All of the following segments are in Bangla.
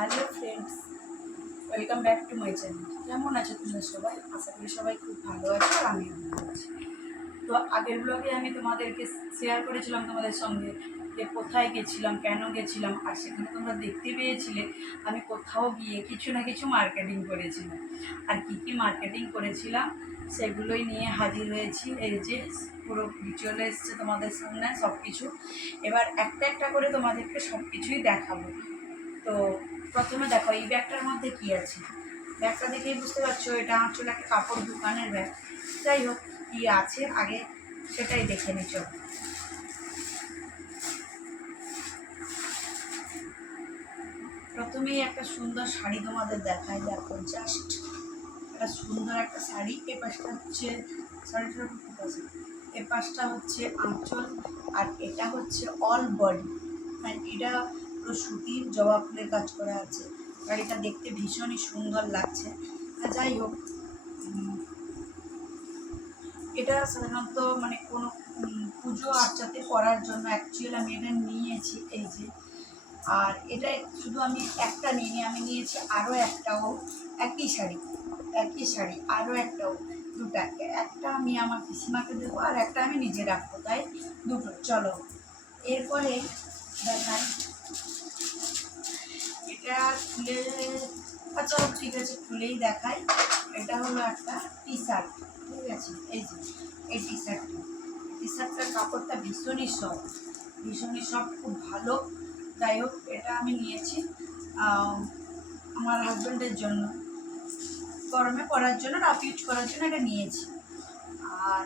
Hello friends, welcome back to my channel. কেমন আছো তোমরা সবাই? আশা করি সবাই খুব ভালো আছো আর আমিও ভালো আছি। তো আগের ব্লগে আমি তোমাদেরকে শেয়ার করেছিলাম তোমাদের সঙ্গে যে কোথায় গেছিলাম, কেন গেছিলাম, আর সেখানে তোমরা দেখতে পেয়েছিলে আমি কোথাও গিয়ে কিছু না কিছু মার্কেটিং করেছিলাম। আর কী কী মার্কেটিং করেছিলাম সেগুলোই নিয়ে হাজির হয়েছি। এই যে পুরো চলে এসছে তোমাদের সামনে সব কিছু। এবার একটা একটা করে তোমাদেরকে সব কিছুই দেখাবো। তো প্রথমে দেখো এই ব্যাগটার মধ্যে কি আছে। ব্যাগটা দেখেই বুঝতে পারছো এটা আসলে একটা কাপড় দোকানের ব্যাগ। যাই হোক, কী আছে আগে সেটাই দেখে নিচ্ছ। প্রথমেই একটা সুন্দর শাড়ি তোমাদের দেখাই। দেখো জাস্ট একটা সুন্দর একটা শাড়ি। এ পাশটা হচ্ছে শাড়িটার আছে, এ পাশটা হচ্ছে আঁচল, আর এটা হচ্ছে অল বডি। মানে এটা পুরো সুতির জবা ফুলের কাজ করা আছে। শাড়িটা দেখতে ভীষণই সুন্দর লাগছে। যাই হোক, এটা সাধারণত মানে কোনো পুজো আর্চাতে পরার জন্য অ্যাকচুয়ালি আমি এটা নিয়েছি। এই যে, আর এটা শুধু আমি একটা নিইনি, আমি নিয়েছি আরও একটাও একই শাড়ি আরও একটাও, দুটা। একটা আমি আমার পিসিমাকে দেবো আর একটা আমি নিজে রাখবো, তাই দুটো। চলো এরপরে দেখাই এটা খুলে। আচ্ছা ঠিক আছে, খুলেই দেখাই। এটা হলো একটা টি শার্ট, ঠিক আছে। এই যে এই টি শার্টটার কাপড়টা ভীষণই সফট, খুব ভালো। যাই হোক, এটা আমি নিয়েছি আমার হাজব্যান্ডের জন্য, গরমে পরার জন্য, রাফ ইউজ করার জন্য এটা নিয়েছি। আর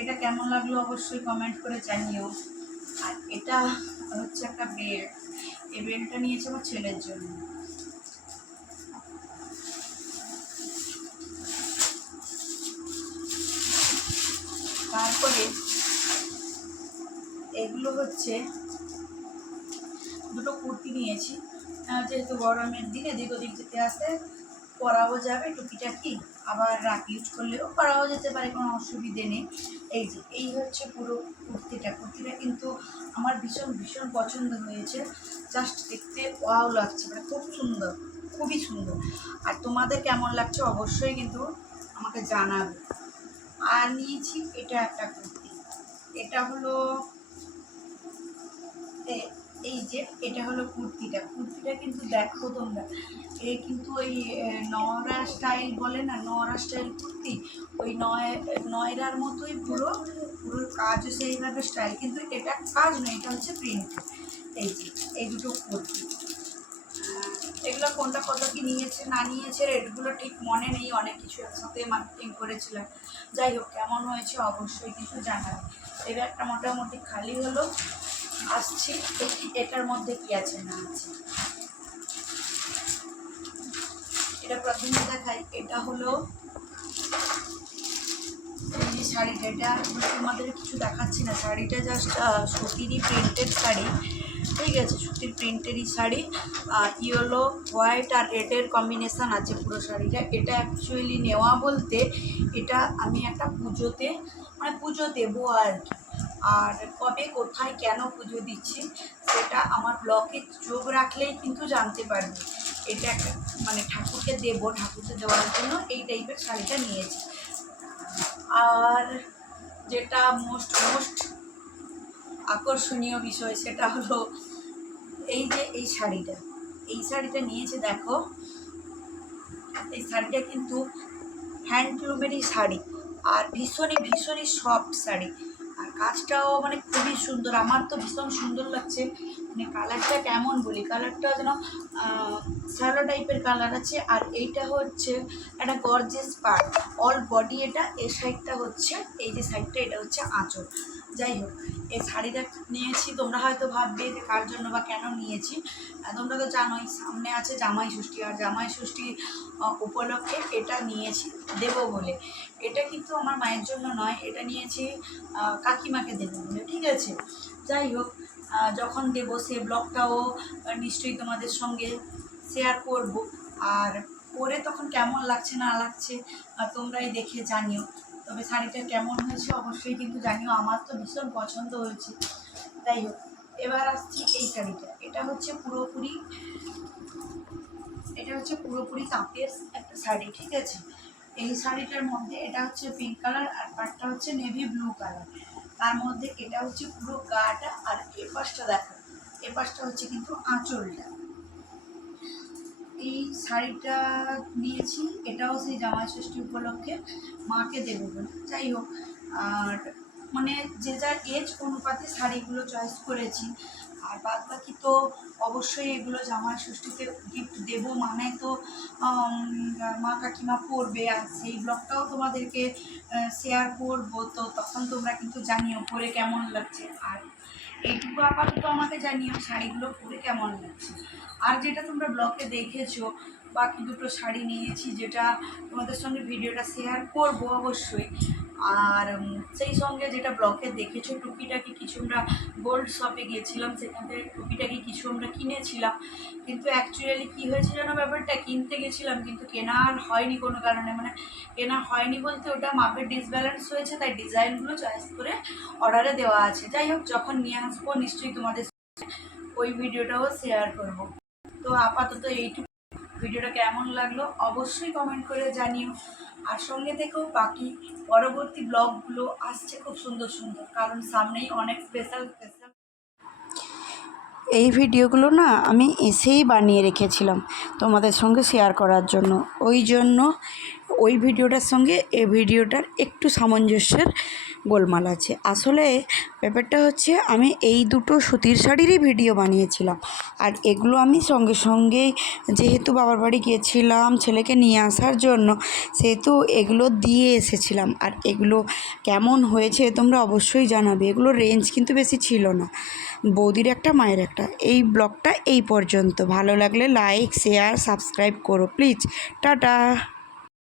এটা কেমন লাগলো অবশ্যই কমেন্ট করে জানিও। আর এটা হচ্ছে একটা বেল্ট। এই বেল্টটা নিয়েছি আমার ছেলের জন্য। তারপরে এগুলো হচ্ছে দুটো কুর্তি নিয়েছি, যেহেতু গরমের দিনে এদিক ওদিক যেতে আসতে পরাও যাবে টুকিটাকি, আবার রাফ ইউজ করলেও পরাও যেতে পারে, কোনো অসুবিধে নেই। এই যে এই হচ্ছে পুরো কুর্তিটা কিন্তু আমার ভীষণ পছন্দ হয়েছে। জাস্ট দেখতে ওয়াও লাগছে, মানে খুব সুন্দর, খুবই সুন্দর। আর তোমাদের কেমন লাগছে অবশ্যই কিন্তু আমাকে জানাবে। আর নিয়েছি এটা একটা কুর্তি। এটা হলো এই যে এটা হলো কুর্তিটা কিন্তু দেখো তোমরা, কিন্তু ওই নয়রা স্টাইল বলে না, নয়রা স্টাইল কুর্তি, ওই নয়রার মতোই পুরো কাজও সেইভাবে স্টাইল, কিন্তু এটা কাজ নয়, এটা হচ্ছে প্রিন্ট। এই যে এই দুটো কুর্তি, এগুলো কোনটা কত কি নিয়েছে না নিয়েছে রেটগুলো ঠিক মনে নেই, অনেক কিছু একসাথে মার্কেটিং করেছিলাম। যাই হোক, কেমন হয়েছে অবশ্যই কিছু জানাবে। এবার একটা মোটামুটি খালি হলো, আসছি এটার মধ্যে কি আছে না আছে। এটা প্রথমে দেখাই। এটা হলো এই যে শাড়িটা, এটা তোমাদের কিছু দেখাচ্ছি না, শাড়িটা জাস্ট সুতিরই প্রিন্টেড শাড়ি, ঠিক আছে, সুতির প্রিন্টেরই শাড়ি। ইয়েলো হোয়াইট আর রেডের কম্বিনেশান আছে পুরো শাড়িটা। এটা অ্যাকচুয়ালি নেওয়া বলতে এটা আমি একটা পুজোতে, মানে পুজো দেবো আর কি। আর কবে কোথায় কেন পুজো দিচ্ছি সেটা আমার ব্লগে চোখ রাখলেই কিন্তু জানতে পারবে। এটা একটা মানে ঠাকুরকে দেওয়ার জন্য এই টাইপের শাড়িটা নিয়েছি। আর যেটা মোস্ট আকর্ষণীয় বিষয় সেটা হলো এই যে এই শাড়িটা নিয়েছে। দেখো এই শাড়িটা কিন্তু হ্যান্ডলুমেরই শাড়ি, আর ভীষণই সফট শাড়ি, আর কাজটাও মানে খুবই সুন্দর। আমার তো ভীষণ সুন্দর লাগছে। মানে কালারটা কেমন বলি, কালারটা যেন শ্যালো টাইপের কালার আছে। আর এইটা হচ্ছে একটা গর্জিয়াস পার্ট, অল বডি। এটা এই সাইডটা হচ্ছে, এই যে সাইডটা, এটা হচ্ছে আঁচল। যাই হোক, এই শাড়িটা নিয়েছি। তোমরা হয়তো ভাববে যে কার জন্য বা কেন নিয়েছি। তোমরা তো জানোই সামনে আছে জামাই ষষ্ঠী, আর জামাই ষষ্ঠী উপলক্ষে এটা নিয়েছি দেবো বলে। এটা কিন্তু আমার মায়ের জন্য নয়, এটা নিয়েছি কাকিমাকে দেবো বলে, ঠিক আছে। যাই হোক, যখন দেবো সে ব্লগটাও নিশ্চয়ই তোমাদের সঙ্গে শেয়ার করব। আর পরে তখন কেমন লাগছে না লাগছে তোমরাই দেখে জানিও। তবে শাড়িটা কেমন হয়েছে অবশ্যই কিন্তু জানিও, আমার তো ভীষণ পছন্দ হয়েছে। যাই হোক, এবার আসছি এই শাড়িটা। এটা হচ্ছে পুরোপুরি এটা হচ্ছে পুরোপুরি তাঁতের একটা শাড়ি, ঠিক আছে। এই শাড়িটার মধ্যে এটা হচ্ছে পিঙ্ক কালার আর পাটটা হচ্ছে নেভি ব্লু কালার। তার মধ্যে এটা হচ্ছে পুরো গাটা, আর এ পাশটা দেখো, এ পাশটা হচ্ছে কিন্তু আঁচলটা। এই শাড়িটা নিয়েছি, এটাও সেই জামাই ষষ্ঠী উপলক্ষে মাকে দেবো বলে। যাই হোক, আর মানে যে যার এজ অনুপাতে শাড়িগুলো চয়েস করেছি। আর বাদ বাকি তো অবশ্যই এগুলো জামাই ষষ্ঠীতে গিফট দেবো, মানে তো মা কাকিমা পরবে, আর সেই ব্লগটাও তোমাদেরকে শেয়ার করবো। তো তখন তোমরা কিন্তু জানিও পরে কেমন লাগছে। আর এইটুকু আপাতত আমাকে জানিও শাড়িগুলো পরে কেমন লাগছে। আর যেটা তোমরা ব্লগে দেখেছো, বাকি দুটো শাড়ি নিয়েছি, যেটা তোমাদের সঙ্গে ভিডিওটা শেয়ার করব অবশ্যই। আর সেই সঙ্গে যেটা ব্লগে দেখেছো টুকিটাকি কিছু, আমরা গোল্ড শপে গিয়েছিলাম, সেখান থেকে টুকিটাকি কিছু আমরা কিনেছিলাম। কিন্তু অ্যাকচুয়ালি কী হয়েছে যেন ব্যাপারটা, কিনতে গেছিলাম কিন্তু কেনা আর হয়নি কোনো কারণে। মানে কেনা হয়নি বলতে ওটা মাপের ডিসব্যালেন্স হয়েছে, তাই ডিজাইনগুলো চয়েস করে অর্ডারে দেওয়া আছে। যাই হোক, যখন নিয়ে আসবো নিশ্চয়ই তোমাদের ওই ভিডিওটাও শেয়ার করব। তো আপাতত এইটুকু। ভিডিওটা কেমন লাগলো অবশ্যই কমেন্ট করে জানিও। আর সঙ্গে থেকেও বাকি পরবর্তী ব্লগগুলো আসছে খুব সুন্দর সুন্দর, কারণ সামনেই অনেক স্পেশাল স্পেশাল এই ভিডিওগুলো না আমি এসেই বানিয়ে রেখেছিলাম তোমাদের সঙ্গে শেয়ার করার জন্য। ওই জন্য ওই ভিডিওটার সঙ্গে এই ভিডিওটার একটু সামঞ্জস্যের গোলমাল আছে। আসলে ব্যাপারটা হচ্ছে, আমি এই দুটো সুতির শাড়িরই ভিডিও বানিয়েছিলাম, আর এগুলো আমি সঙ্গে সঙ্গেই, যেহেতু বাবার বাড়ি গিয়েছিলাম ছেলেকে নিয়ে আসার জন্য, সেহেতু এগুলো দিয়ে এসেছিলাম। আর এগুলো কেমন হয়েছে তোমরা অবশ্যই জানাবে। এগুলোর রেঞ্জ কিন্তু বেশি ছিল না, বৌদির একটা মায়ের একটা। এই ব্লগটা এই পর্যন্ত। ভালো লাগলে লাইক, শেয়ার, সাবস্ক্রাইব করো প্লিজ। টাটা।